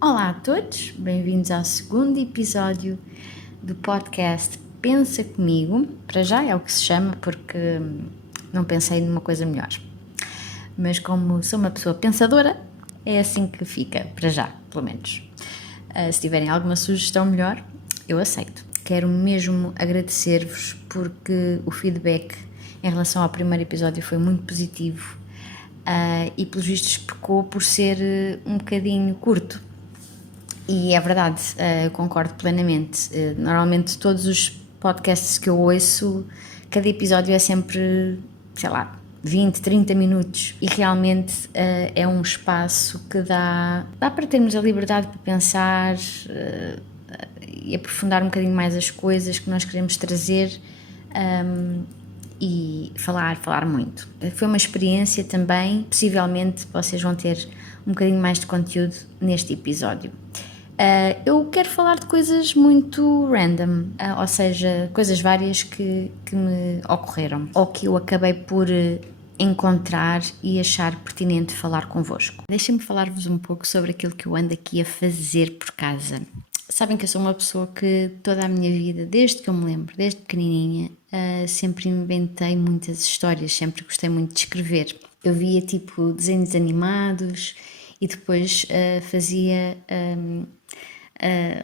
Olá a todos, bem-vindos ao segundo episódio do podcast Pensa Comigo. Para já é o que se chama porque não pensei numa coisa melhor. Mas como sou uma pessoa pensadora, é assim que fica, para já, pelo menos. Se tiverem alguma sugestão melhor, eu aceito. Quero mesmo agradecer-vos porque o feedback em relação ao primeiro episódio foi muito positivo e pelos vistos pecou por ser um bocadinho curto. E é verdade, eu concordo plenamente. Normalmente todos os podcasts que eu ouço, cada episódio é sempre, 20, 30 minutos e realmente é um espaço que dá para termos a liberdade para pensar e aprofundar um bocadinho mais as coisas que nós queremos trazer e falar muito. Foi uma experiência também, possivelmente vocês vão ter um bocadinho mais de conteúdo neste episódio. Eu quero falar de coisas muito random, ou seja, coisas várias que me ocorreram ou que eu acabei por encontrar e achar pertinente falar convosco. Deixem-me falar-vos um pouco sobre aquilo que eu ando aqui a fazer por casa. Sabem que eu sou uma pessoa que toda a minha vida, desde que eu me lembro, desde pequenininha, sempre inventei muitas histórias, sempre gostei muito de escrever. Eu via tipo desenhos animados e depois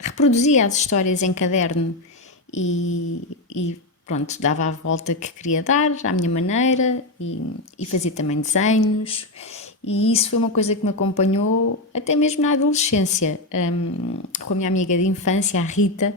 reproduzia as histórias em caderno e pronto, dava a volta que queria dar à minha maneira e fazia também desenhos e isso foi uma coisa que me acompanhou até mesmo na adolescência. Com a minha amiga de infância, a Rita,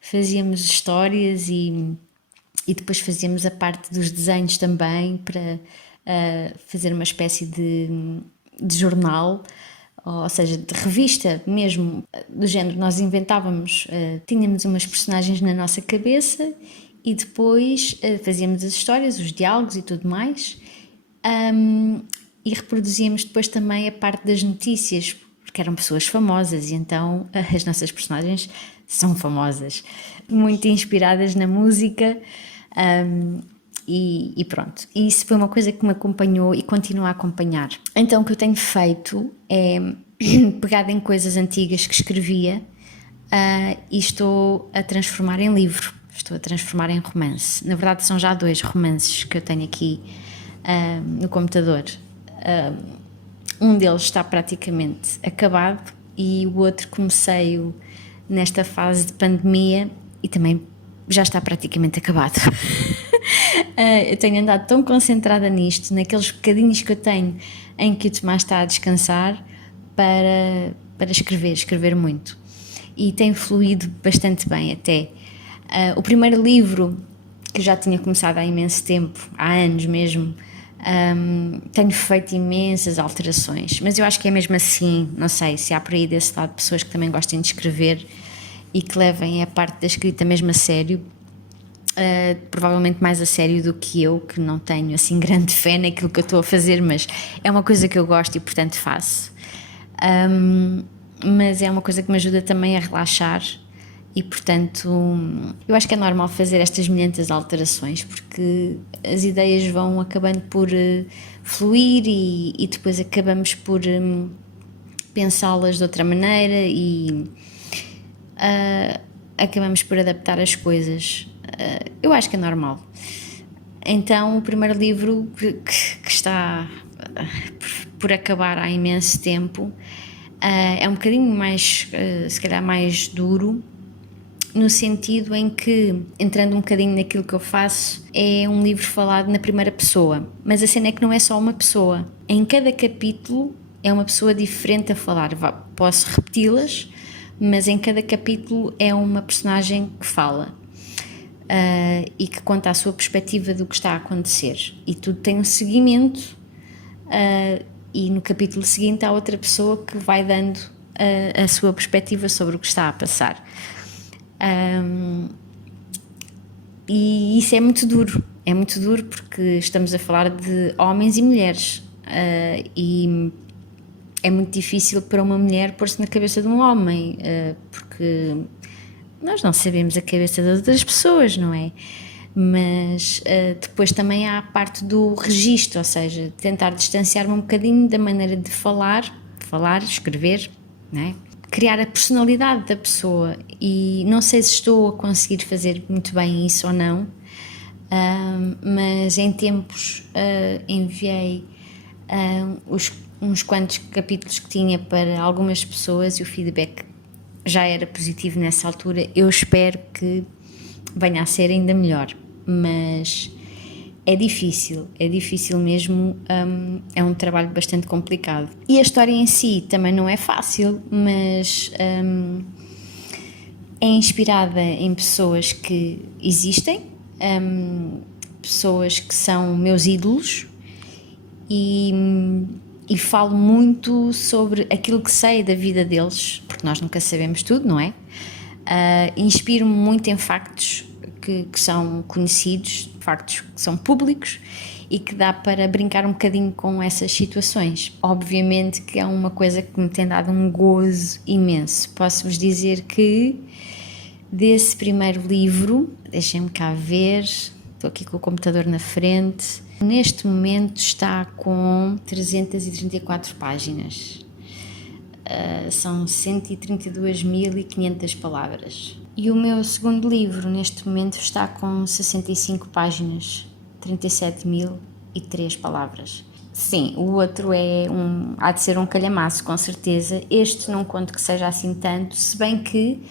fazíamos histórias e depois fazíamos a parte dos desenhos também para fazer uma espécie de jornal, ou seja, de revista mesmo, do género. Nós inventávamos, tínhamos umas personagens na nossa cabeça e depois fazíamos as histórias, os diálogos e tudo mais, e reproduzíamos depois também a parte das notícias, porque eram pessoas famosas e então as nossas personagens são famosas, muito inspiradas na música. E pronto, e isso foi uma coisa que me acompanhou e continua a acompanhar. Então o que eu tenho feito é pegado em coisas antigas que escrevia e estou a transformar em livro, estou a transformar em romance. Na verdade são já 2 romances que eu tenho aqui no computador. Um deles está praticamente acabado e o outro comecei-o nesta fase de pandemia e também já está praticamente acabado. Eu tenho andado tão concentrada nisto, naqueles bocadinhos que eu tenho em que o Tomás está a descansar para escrever muito. E tem fluído bastante bem até. O primeiro livro, que eu já tinha começado há imenso tempo, há anos mesmo, tenho feito imensas alterações, mas eu acho que é mesmo assim, não sei se há por aí desse lado pessoas que também gostem de escrever e que levem a parte da escrita mesmo a sério. Provavelmente mais a sério do que eu, que não tenho assim grande fé naquilo que eu estou a fazer, mas é uma coisa que eu gosto e portanto faço. Mas é uma coisa que me ajuda também a relaxar e portanto eu acho que é normal fazer estas milhentas alterações porque as ideias vão acabando por fluir e depois acabamos por pensá-las de outra maneira e acabamos por adaptar as coisas. Eu acho que é normal. Então o primeiro livro que está por acabar há imenso tempo é um bocadinho mais, se calhar mais duro, no sentido em que, entrando um bocadinho naquilo que eu faço, é um livro falado na primeira pessoa, mas a cena é que não é só uma pessoa. Em cada capítulo é uma pessoa diferente a falar. Posso repeti-las, mas em cada capítulo é uma personagem que fala e que conta a sua perspectiva do que está a acontecer e tudo tem um seguimento e no capítulo seguinte há outra pessoa que vai dando a sua perspectiva sobre o que está a passar. E isso é muito duro porque estamos a falar de homens e mulheres e é muito difícil para uma mulher pôr-se na cabeça de um homem porque nós não sabemos a cabeça das outras pessoas, não é? Mas depois também há a parte do registro, ou seja, tentar distanciar-me um bocadinho da maneira de falar, escrever, não é? Criar a personalidade da pessoa, e não sei se estou a conseguir fazer muito bem isso ou não, mas em tempos enviei uns quantos capítulos que tinha para algumas pessoas e o feedback já era positivo nessa altura. Eu espero que venha a ser ainda melhor, mas é difícil mesmo, é um trabalho bastante complicado. E a história em si também não é fácil, mas é inspirada em pessoas que existem, pessoas que são meus ídolos, e falo muito sobre aquilo que sei da vida deles, porque nós nunca sabemos tudo, não é? Inspiro-me muito em factos que são conhecidos, factos que são públicos e que dá para brincar um bocadinho com essas situações. Obviamente que é uma coisa que me tem dado um gozo imenso. Posso-vos dizer que desse primeiro livro, deixem-me cá ver, estou aqui com o computador na frente, neste momento está com 334 páginas. São 132.500 palavras. E o meu segundo livro, neste momento, está com 65 páginas, 37.003 palavras. Sim, o outro há de ser um calhamaço, com certeza. Este não conto que seja assim tanto, se bem que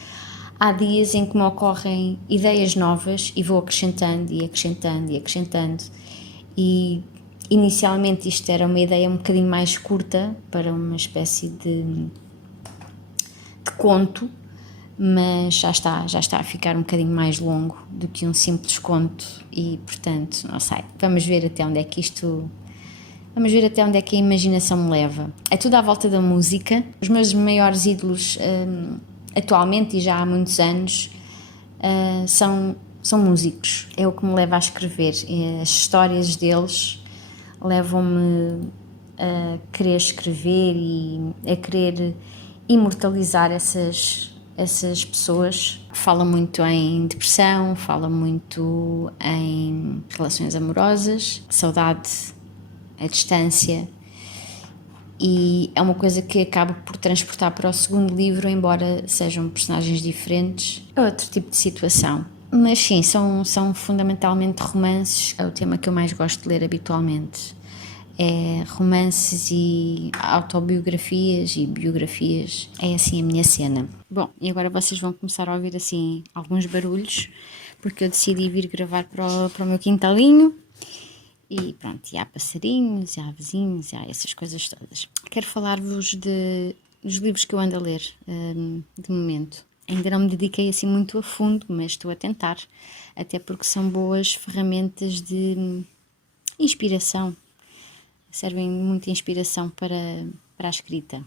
há dias em que me ocorrem ideias novas e vou acrescentando e acrescentando e acrescentando. E inicialmente isto era uma ideia um bocadinho mais curta, para uma espécie de conto, mas já está a ficar um bocadinho mais longo do que um simples conto e, portanto, não sei, vamos ver até onde é que a imaginação me leva. É tudo à volta da música. Os meus maiores ídolos atualmente e já há muitos anos são músicos, é o que me leva a escrever. As histórias deles levam-me a querer escrever e a querer imortalizar essas pessoas. Fala muito em depressão, fala muito em relações amorosas, saudade, a distância, e é uma coisa que acabo por transportar para o segundo livro, embora sejam personagens diferentes, é outro tipo de situação. Mas sim, são fundamentalmente romances, é o tema que eu mais gosto de ler habitualmente. É romances e autobiografias e biografias, é assim a minha cena. Bom, e agora vocês vão começar a ouvir assim alguns barulhos, porque eu decidi vir gravar para o meu quintalinho. E pronto, e há passarinhos, e há vizinhos, e há essas coisas todas. Quero falar-vos dos livros que eu ando a ler, de momento. Ainda não me dediquei assim muito a fundo, mas estou a tentar, até porque são boas ferramentas de inspiração, servem muita inspiração para a escrita.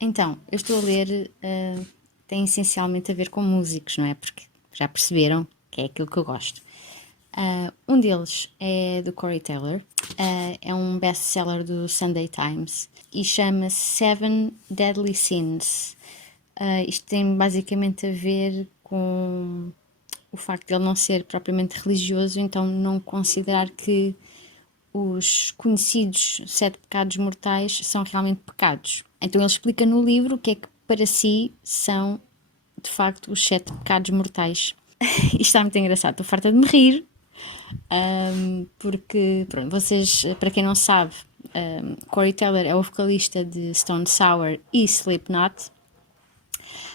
Então, eu estou a ler, tem essencialmente a ver com músicos, não é? Porque já perceberam que é aquilo que eu gosto. Um deles é do Corey Taylor, é um best-seller do Sunday Times e chama-se Seven Deadly Sins. Isto tem basicamente a ver com o facto de ele não ser propriamente religioso, então não considerar que os conhecidos 7 pecados mortais são realmente pecados. Então ele explica no livro o que é que para si são de facto os 7 pecados mortais. Isto está muito engraçado, estou farta de me rir. Porque, pronto, vocês, para quem não sabe, Corey Taylor é o vocalista de Stone Sour e Slipknot,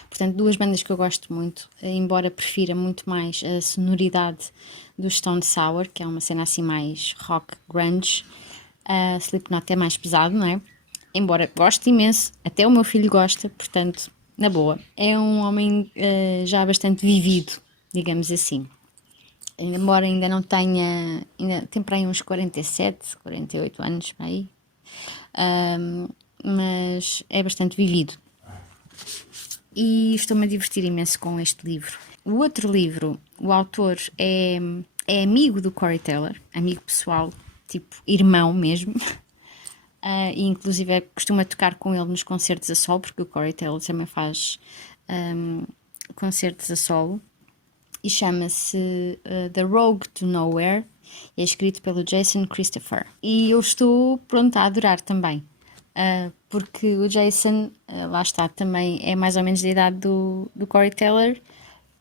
portanto, duas bandas que eu gosto muito, embora prefira muito mais a sonoridade do Stone Sour, que é uma cena assim mais rock grunge. Slipknot é mais pesado, não é? Embora goste imenso, até o meu filho gosta, portanto, na boa. É um homem já bastante vivido, digamos assim. Embora ainda não tenha, ainda tem para aí uns 47, 48 anos para aí, mas é bastante vivido. E estou-me a divertir imenso com este livro. O outro livro, o autor é amigo do Corey Taylor, amigo pessoal, tipo irmão mesmo, e inclusive costuma tocar com ele nos concertos a solo, porque o Corey Taylor também faz concertos a solo. e chama-se The Road to Nowhere. É escrito pelo Jason Christopher. E eu estou pronta a adorar também. Porque o Jason, lá está, também é mais ou menos da idade do Corey Taylor,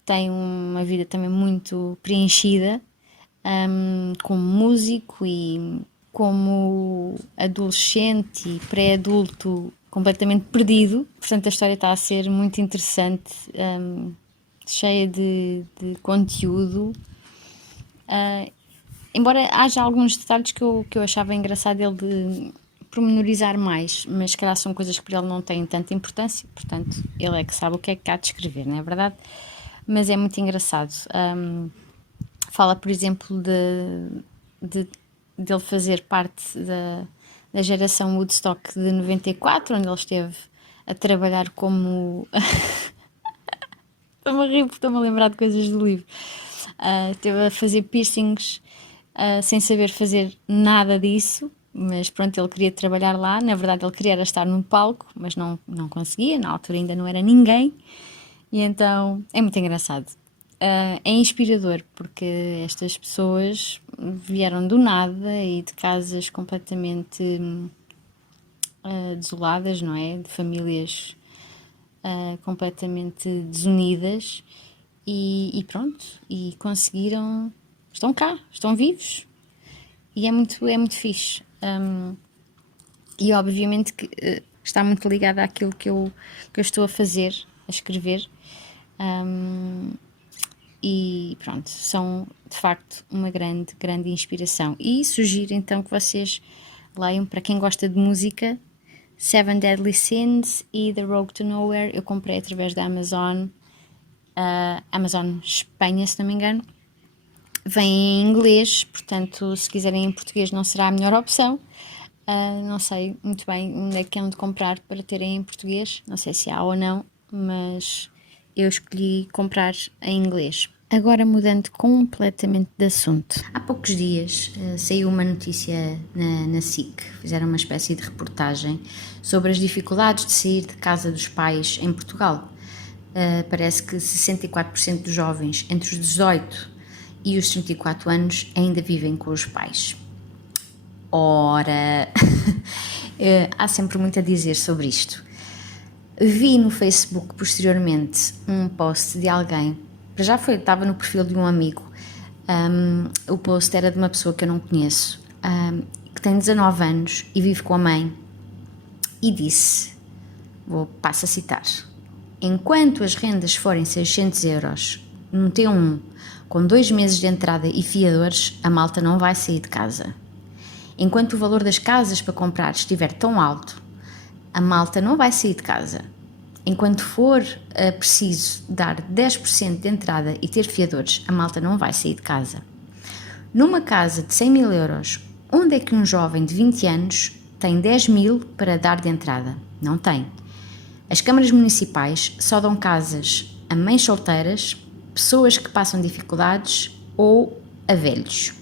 tem uma vida também muito preenchida, como músico e como adolescente e pré-adulto completamente perdido. Portanto, a história está a ser muito interessante, cheia de conteúdo. Embora haja alguns detalhes que eu achava engraçado ele de pormenorizar mais, mas se calhar são coisas que para ele não têm tanta importância, portanto ele é que sabe o que é que há de escrever, não é verdade? Mas é muito engraçado. Fala, por exemplo, de ele fazer parte da geração Woodstock de 94, onde ele esteve a trabalhar como. Estou-me a rir porque estou-me a lembrar de coisas do livro. Esteve a fazer piercings sem saber fazer nada disso, mas pronto, ele queria trabalhar lá. Na verdade, ele queria estar no palco, mas não conseguia, na altura ainda não era ninguém, e então é muito engraçado. É inspirador porque estas pessoas vieram do nada e de casas completamente desoladas, não é? De famílias completamente desunidas e pronto, e conseguiram, estão cá, estão vivos e é muito fixe. E obviamente que está muito ligado àquilo que eu estou a fazer, a escrever. E pronto, são de facto uma grande inspiração. E sugiro então que vocês leiam, para quem gosta de música, Seven Deadly Sins e The Road to Nowhere. Eu comprei através da Amazon, Amazon Espanha, se não me engano. Vem em inglês, portanto, se quiserem em português não será a melhor opção. Não sei muito bem onde é que é onde comprar para terem em português, não sei se há ou não, mas eu escolhi comprar em inglês. Agora mudando completamente de assunto. Há poucos dias saiu uma notícia na SIC, fizeram uma espécie de reportagem sobre as dificuldades de sair de casa dos pais em Portugal. Parece que 64% dos jovens entre os 18 e os 34 anos ainda vivem com os pais. Ora, há sempre muito a dizer sobre isto. Vi no Facebook posteriormente um post de alguém, já estava no perfil de um amigo, o post era de uma pessoa que eu não conheço, que tem 19 anos e vive com a mãe, e disse, passo a citar: enquanto as rendas forem 600 euros num T1 com 2 meses de entrada e fiadores, a malta não vai sair de casa. Enquanto o valor das casas para comprar estiver tão alto, a malta não vai sair de casa. Enquanto for preciso dar 10% de entrada e ter fiadores, a malta não vai sair de casa. Numa casa de 100 mil euros, onde é que um jovem de 20 anos tem 10 mil para dar de entrada? Não tem. As câmaras municipais só dão casas a mães solteiras, pessoas que passam dificuldades ou a velhos.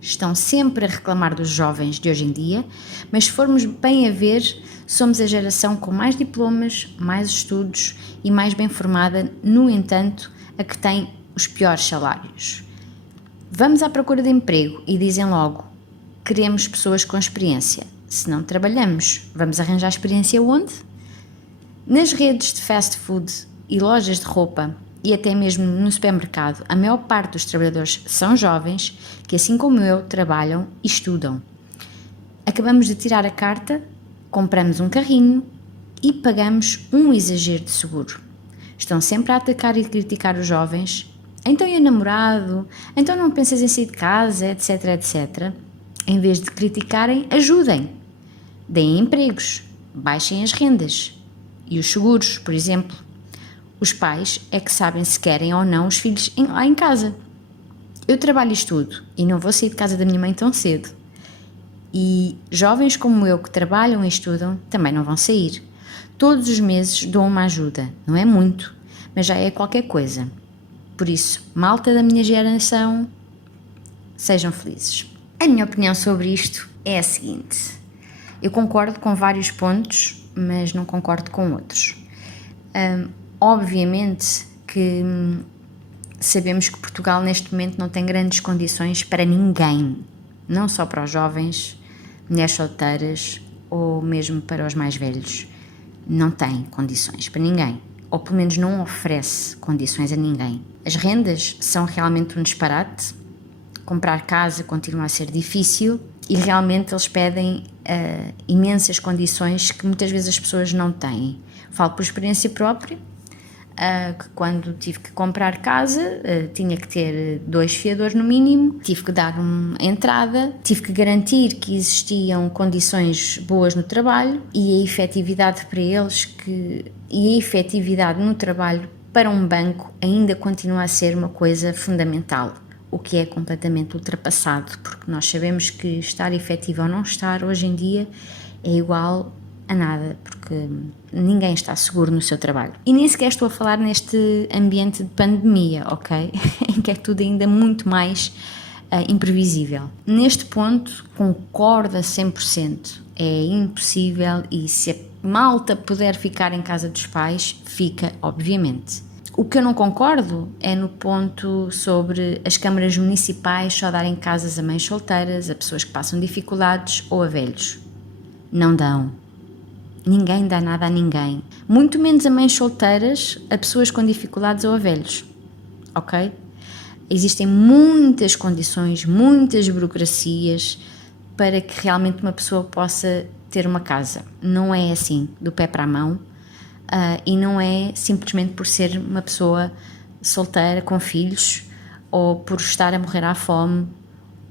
Estão sempre a reclamar dos jovens de hoje em dia, mas se formos bem a ver, somos a geração com mais diplomas, mais estudos e mais bem formada, no entanto, a que tem os piores salários. Vamos à procura de emprego e dizem logo: queremos pessoas com experiência. Se não trabalhamos, vamos arranjar experiência onde? Nas redes de fast food e lojas de roupa, e até mesmo no supermercado, a maior parte dos trabalhadores são jovens que, assim como eu, trabalham e estudam. Acabamos de tirar a carta, compramos um carrinho e pagamos um exagero de seguro. Estão sempre a atacar e criticar os jovens. Então e o namorado? Então não pensas em sair de casa, etc, etc. Em vez de criticarem, ajudem. Deem empregos, baixem as rendas e os seguros, por exemplo. Os pais é que sabem se querem ou não os filhos lá em casa. Eu trabalho e estudo e não vou sair de casa da minha mãe tão cedo. E jovens como eu que trabalham e estudam também não vão sair. Todos os meses dou uma ajuda, não é muito, mas já é qualquer coisa. Por isso, malta da minha geração, sejam felizes. A minha opinião sobre isto é a seguinte: eu concordo com vários pontos, mas não concordo com outros. Obviamente que sabemos que Portugal neste momento não tem grandes condições para ninguém, não só para os jovens, mulheres solteiras ou mesmo para os mais velhos. Não tem condições para ninguém, ou pelo menos não oferece condições a ninguém. As rendas são realmente um disparate, comprar casa continua a ser difícil e realmente eles pedem imensas condições que muitas vezes as pessoas não têm. Falo por experiência própria, que quando tive que comprar casa tinha que ter 2 fiadores no mínimo, tive que dar uma entrada, tive que garantir que existiam condições boas no trabalho e a efetividade para eles e a efetividade no trabalho para um banco ainda continua a ser uma coisa fundamental, o que é completamente ultrapassado, porque nós sabemos que estar efetivo ou não estar hoje em dia é igual a nada, porque ninguém está seguro no seu trabalho. E nem sequer estou a falar neste ambiente de pandemia, ok? Em que é tudo ainda muito mais imprevisível. Neste ponto, concordo a 100%. É impossível e se a malta puder ficar em casa dos pais, fica, obviamente. O que eu não concordo é no ponto sobre as câmaras municipais só darem casas a mães solteiras, a pessoas que passam dificuldades ou a velhos. Não dão. Ninguém dá nada a ninguém. Muito menos a mães solteiras, a pessoas com dificuldades ou a velhos. Ok? Existem muitas condições, muitas burocracias para que realmente uma pessoa possa ter uma casa. Não é assim, do pé para a mão, e não é simplesmente por ser uma pessoa solteira, com filhos, ou por estar a morrer à fome,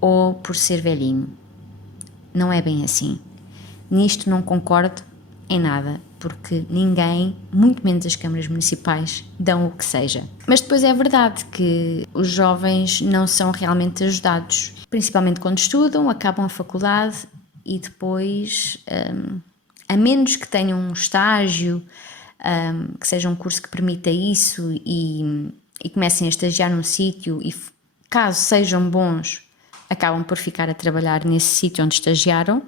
ou por ser velhinho. Não é bem assim. Nisto não concordo em nada, porque ninguém, muito menos as câmaras municipais, dão o que seja. Mas depois é verdade que os jovens não são realmente ajudados, principalmente quando estudam, acabam a faculdade e depois, a menos que tenham um estágio, que seja um curso que permita isso e comecem a estagiar num sítio e, caso sejam bons, acabam por ficar a trabalhar nesse sítio onde estagiaram.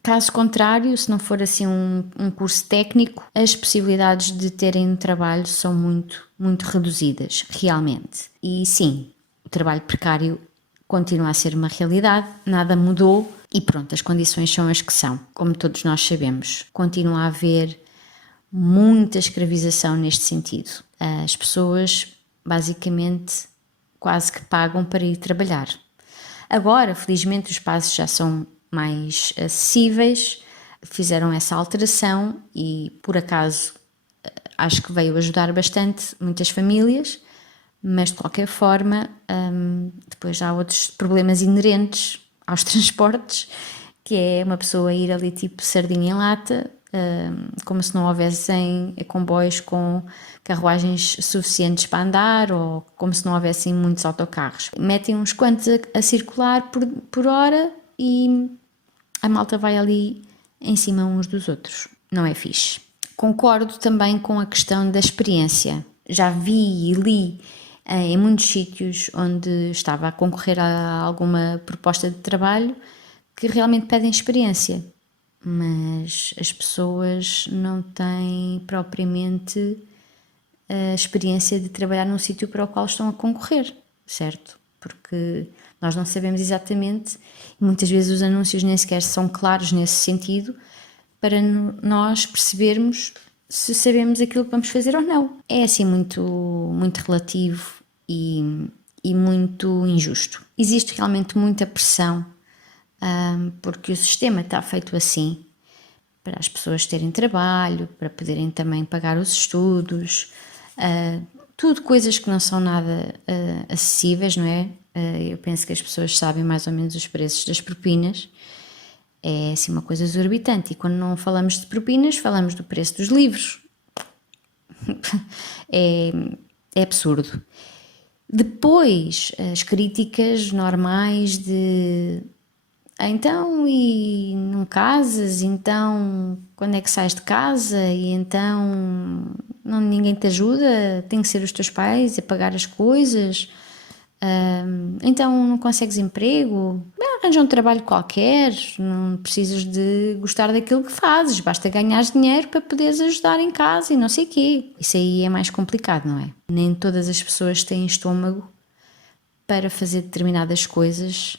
Caso contrário, se não for assim um curso técnico, as possibilidades de terem trabalho são muito, muito reduzidas, realmente. E sim, o trabalho precário continua a ser uma realidade, nada mudou e pronto, as condições são as que são, como todos nós sabemos. Continua a haver muita escravização neste sentido. As pessoas, basicamente, quase que pagam para ir trabalhar. Agora, felizmente, os passos já são mais acessíveis, fizeram essa alteração e, por acaso, acho que veio ajudar bastante muitas famílias, mas de qualquer forma, depois há outros problemas inerentes aos transportes, que é uma pessoa ir ali tipo sardinha em lata, como se não houvessem comboios com carruagens suficientes para andar ou como se não houvessem muitos autocarros. Metem uns quantos a circular por hora e a malta vai ali em cima uns dos outros. Não é fixe. Concordo também com a questão da experiência. Já vi e li em muitos sítios onde estava a concorrer a alguma proposta de trabalho que realmente pedem experiência, mas as pessoas não têm propriamente a experiência de trabalhar num sítio para o qual estão a concorrer, certo? Porque nós não sabemos exatamente, e muitas vezes os anúncios nem sequer são claros nesse sentido, para nós percebermos se sabemos aquilo que vamos fazer ou não. É assim muito, muito relativo e muito injusto. Existe realmente muita pressão, porque o sistema está feito assim, para as pessoas terem trabalho, para poderem também pagar os estudos, tudo coisas que não são nada acessíveis, não é? Eu penso que as pessoas sabem mais ou menos os preços das propinas, é assim uma coisa exorbitante, e quando não falamos de propinas, falamos do preço dos livros. É absurdo. Depois, as críticas normais de então, e não casas, então quando é que sais de casa, e então ninguém te ajuda, tem que ser os teus pais a pagar as coisas, então não consegues emprego, arranja um trabalho qualquer, não precisas de gostar daquilo que fazes, basta ganhar dinheiro para poderes ajudar em casa e não sei o quê. Isso aí é mais complicado, não é? Nem todas as pessoas têm estômago para fazer determinadas coisas,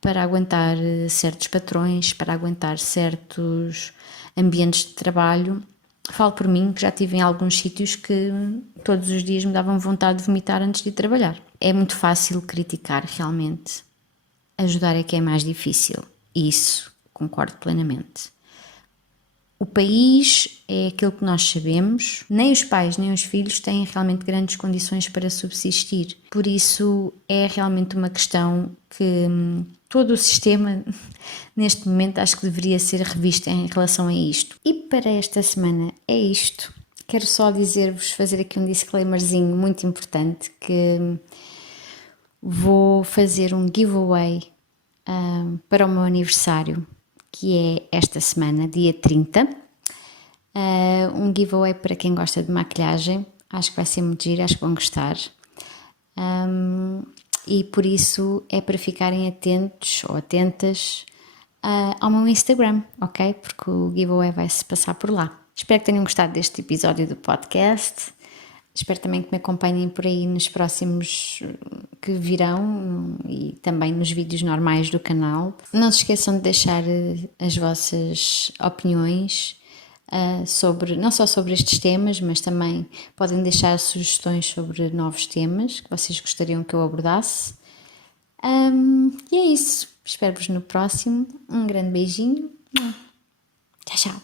para aguentar certos patrões, para aguentar certos ambientes de trabalho. Falo por mim, que já estive em alguns sítios que todos os dias me davam vontade de vomitar antes de ir trabalhar. É muito fácil criticar, realmente. Ajudar é que é mais difícil. Isso, concordo plenamente. O país é aquilo que nós sabemos. Nem os pais nem os filhos têm realmente grandes condições para subsistir. Por isso é realmente uma questão que todo o sistema, neste momento, acho que deveria ser revisto em relação a isto. E para esta semana é isto. Quero só dizer-vos, fazer aqui um disclaimerzinho muito importante, que vou fazer um giveaway para o meu aniversário, que é esta semana, dia 30. Um giveaway para quem gosta de maquilhagem. Acho que vai ser muito giro, acho que vão gostar. E por isso é para ficarem atentos ou atentas ao meu Instagram, ok? Porque o giveaway vai se passar por lá. Espero que tenham gostado deste episódio do podcast. Espero também que me acompanhem por aí nos próximos que virão e também nos vídeos normais do canal. Não se esqueçam de deixar as vossas opiniões não só sobre estes temas, mas também podem deixar sugestões sobre novos temas que vocês gostariam que eu abordasse. E é isso. Espero-vos no próximo. Um grande beijinho. Tchau, tchau.